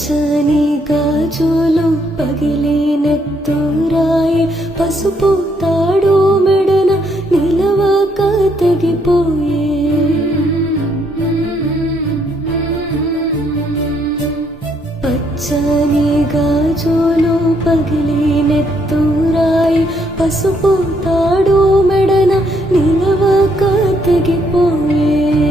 పచ్చని గాజులు పగిలినెత్తురాయి పసుపు తాడు మెడన నిలవక తెగిపోయే పచ్చని గాజులు పగిలినెత్తురాయి పసుపు తాడు మెడన నిలవక తెగిపోయే